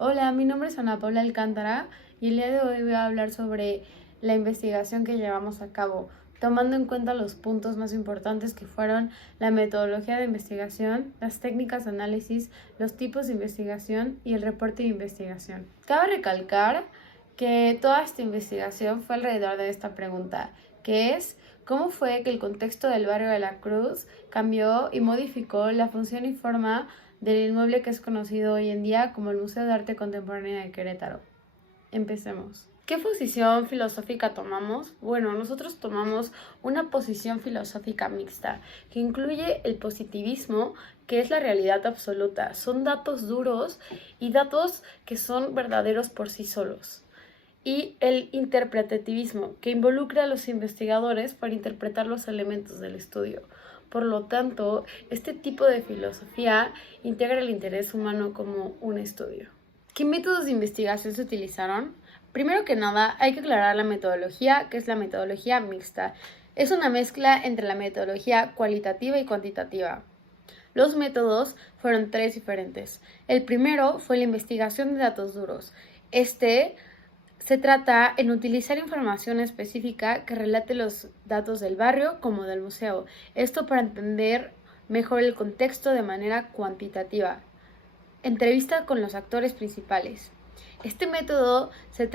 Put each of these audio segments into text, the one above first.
Hola, mi nombre es Ana Paula Alcántara y el día de hoy voy a hablar sobre la investigación que llevamos a cabo, tomando en cuenta los puntos más importantes que fueron la metodología de investigación, las técnicas de análisis, los tipos de investigación y el reporte de investigación. Cabe recalcar que toda esta investigación fue alrededor de esta pregunta, que es ¿cómo fue que el contexto del barrio de la Cruz cambió y modificó la función y forma del inmueble que es conocido hoy en día como el Museo de Arte Contemporáneo de Querétaro? Empecemos. ¿Qué posición filosófica tomamos? Bueno, nosotros tomamos una posición filosófica mixta, que incluye el positivismo, que es la realidad absoluta. Son datos duros y datos que son verdaderos por sí solos. Y el interpretativismo, que involucra a los investigadores para interpretar los elementos del estudio. Por lo tanto, este tipo de filosofía integra el interés humano como un estudio. ¿Qué métodos de investigación se utilizaron? Primero que nada, hay que aclarar la metodología, que es la metodología mixta. Es una mezcla entre la metodología cualitativa y cuantitativa. Los métodos fueron tres diferentes. El primero fue la investigación de datos duros. Se trata en utilizar información específica que relate los datos del barrio como del museo. Esto para entender mejor el contexto de manera cuantitativa. Entrevista con los actores principales. Este método se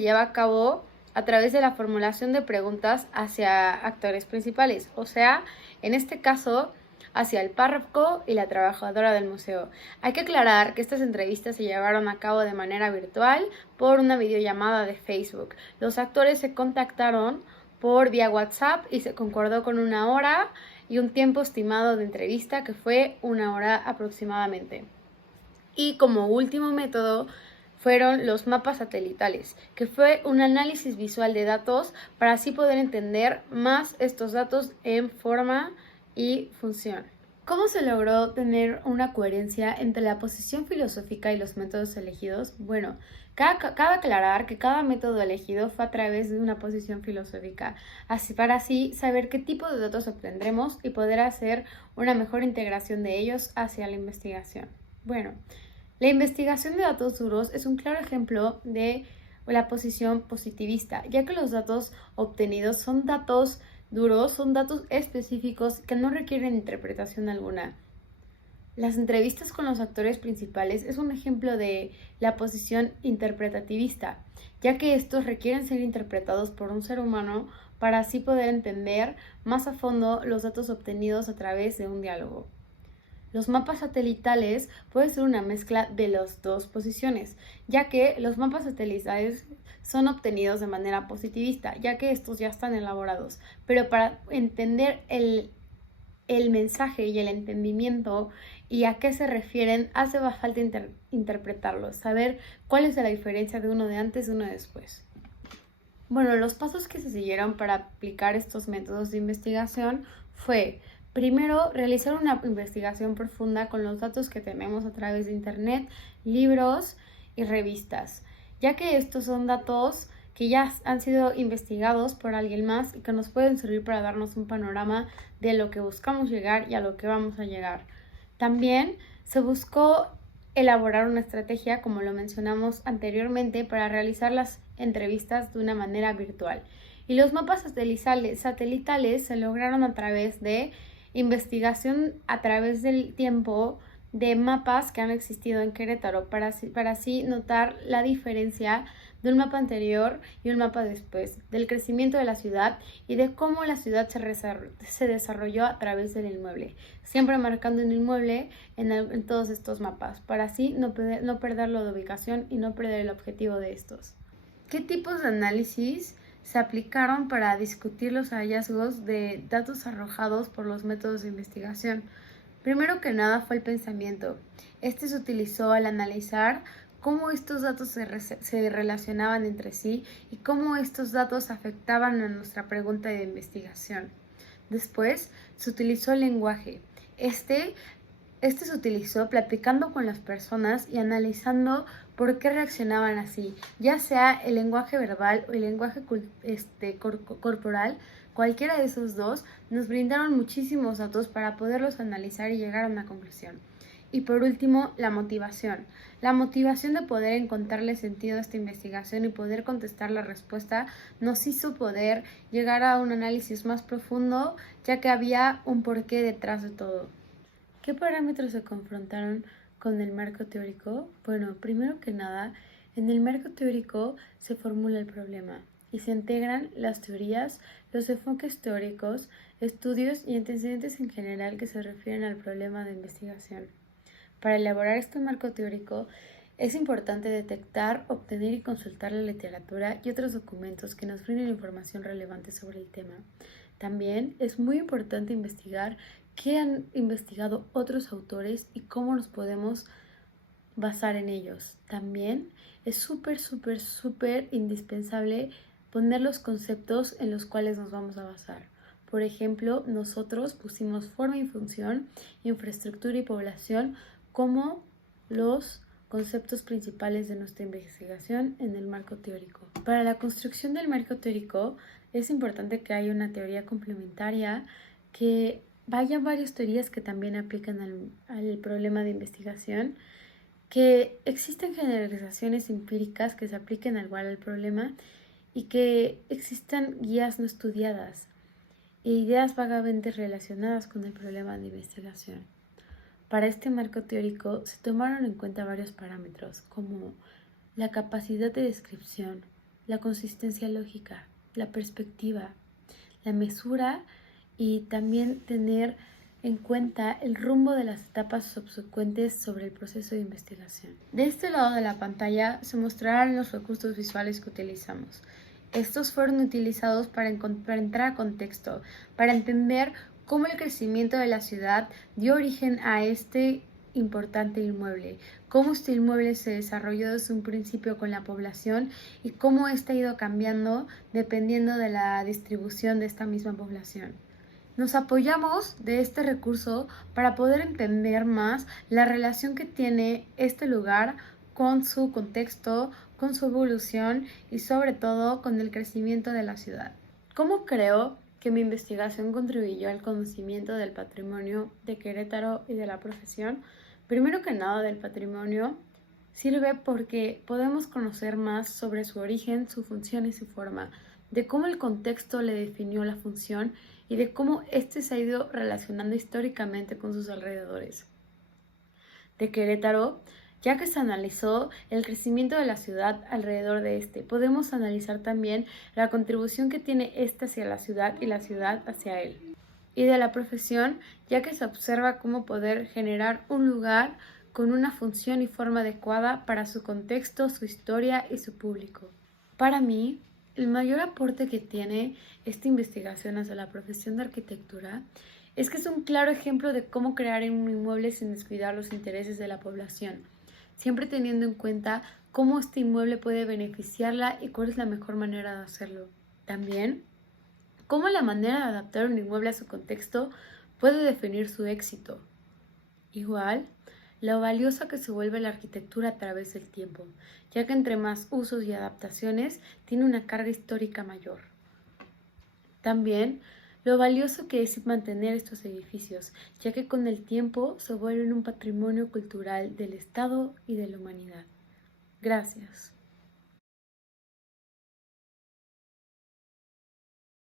lleva a cabo a través de la formulación de preguntas hacia actores principales, o sea, en este caso, hacia el párroco y la trabajadora del museo. Hay que aclarar que estas entrevistas se llevaron a cabo de manera virtual por una videollamada de Facebook. Los actores se contactaron por vía WhatsApp y se concordó con una hora y un tiempo estimado de entrevista que fue 1 hora aproximadamente. Y como último método fueron los mapas satelitales, que fue un análisis visual de datos para así poder entender más estos datos en forma y función. ¿Cómo se logró tener una coherencia entre la posición filosófica y los métodos elegidos? Bueno, cabe aclarar que cada método elegido fue a través de una posición filosófica, para así saber qué tipo de datos obtendremos y poder hacer una mejor integración de ellos hacia la investigación. Bueno, la investigación de datos duros es un claro ejemplo de la posición positivista, ya que los datos obtenidos son datos duros, son datos específicos que no requieren interpretación alguna. Las entrevistas con los actores principales es un ejemplo de la posición interpretativista, ya que estos requieren ser interpretados por un ser humano para así poder entender más a fondo los datos obtenidos a través de un diálogo. Los mapas satelitales pueden ser una mezcla de las dos posiciones, ya que los mapas satelitales son obtenidos de manera positivista, ya que estos ya están elaborados, pero para entender el mensaje y el entendimiento y a qué se refieren, hace falta interpretarlos, saber cuál es la diferencia de uno de antes y uno después. Bueno, los pasos que se siguieron para aplicar estos métodos de investigación fue: primero, realizar una investigación profunda con los datos que tenemos a través de Internet, libros y revistas, ya que estos son datos que ya han sido investigados por alguien más y que nos pueden servir para darnos un panorama de lo que buscamos llegar y a lo que vamos a llegar. También se buscó elaborar una estrategia, como lo mencionamos anteriormente, para realizar las entrevistas de una manera virtual. Y los mapas satelitales se lograron a través de investigación a través del tiempo de mapas que han existido en Querétaro para así notar la diferencia de un mapa anterior y un mapa después, del crecimiento de la ciudad y de cómo la ciudad se desarrolló a través del inmueble, siempre marcando un inmueble en todos estos mapas, para así no perderlo de ubicación y no perder el objetivo de estos. ¿Qué tipos de análisis se aplicaron para discutir los hallazgos de datos arrojados por los métodos de investigación? Primero que nada fue el pensamiento. Este se utilizó al analizar cómo estos datos se relacionaban entre sí y cómo estos datos afectaban a nuestra pregunta de investigación. Después se utilizó el lenguaje. Este se utilizó platicando con las personas y analizando por qué reaccionaban así, ya sea el lenguaje verbal o el lenguaje corporal. Cualquiera de esos dos nos brindaron muchísimos datos para poderlos analizar y llegar a una conclusión. Y por último, la motivación. La motivación de poder encontrarle sentido a esta investigación y poder contestar la respuesta nos hizo poder llegar a un análisis más profundo, ya que había un porqué detrás de todo. ¿Qué parámetros se confrontaron con el marco teórico? Bueno, primero que nada, en el marco teórico se formula el problema y se integran las teorías, los enfoques teóricos, estudios y antecedentes en general que se refieren al problema de investigación. Para elaborar este marco teórico, es importante detectar, obtener y consultar la literatura y otros documentos que nos brinden información relevante sobre el tema. También es muy importante investigar qué han investigado otros autores y cómo nos podemos basar en ellos. También es súper indispensable poner los conceptos en los cuales nos vamos a basar. Por ejemplo, nosotros pusimos forma y función, infraestructura y población como los conceptos principales de nuestra investigación en el marco teórico. Para la construcción del marco teórico es importante que haya una teoría complementaria, que vayan varias teorías que también aplican al problema de investigación, que existen generalizaciones empíricas que se apliquen igual al problema y que existan guías no estudiadas e ideas vagamente relacionadas con el problema de investigación. Para este marco teórico se tomaron en cuenta varios parámetros como la capacidad de descripción, la consistencia lógica, la perspectiva, la mesura y también tener en cuenta el rumbo de las etapas subsecuentes sobre el proceso de investigación. De este lado de la pantalla se mostrarán los recursos visuales que utilizamos. Estos fueron utilizados para entrar a contexto, para entender cómo el crecimiento de la ciudad dio origen a este importante inmueble, cómo este inmueble se desarrolló desde un principio con la población y cómo ésta ha ido cambiando dependiendo de la distribución de esta misma población. Nos apoyamos de este recurso para poder entender más la relación que tiene este lugar con su contexto, con su evolución y sobre todo con el crecimiento de la ciudad. ¿Cómo creo que mi investigación contribuyó al conocimiento del patrimonio de Querétaro y de la profesión? Primero que nada, del patrimonio sirve porque podemos conocer más sobre su origen, su función y su forma, de cómo el contexto le definió la función y de cómo éste se ha ido relacionando históricamente con sus alrededores. De Querétaro, ya que se analizó el crecimiento de la ciudad alrededor de este, podemos analizar también la contribución que tiene éste hacia la ciudad y la ciudad hacia él. Y de la profesión, ya que se observa cómo poder generar un lugar con una función y forma adecuada para su contexto, su historia y su público. Para mí, el mayor aporte que tiene esta investigación hacia la profesión de arquitectura es que es un claro ejemplo de cómo crear un inmueble sin descuidar los intereses de la población, siempre teniendo en cuenta cómo este inmueble puede beneficiarla y cuál es la mejor manera de hacerlo. También, cómo la manera de adaptar un inmueble a su contexto puede definir su éxito. Igual, lo valiosa que se vuelve la arquitectura a través del tiempo, ya que entre más usos y adaptaciones tiene una carga histórica mayor. También, lo valioso que es mantener estos edificios, ya que con el tiempo se vuelven un patrimonio cultural del Estado y de la humanidad. Gracias.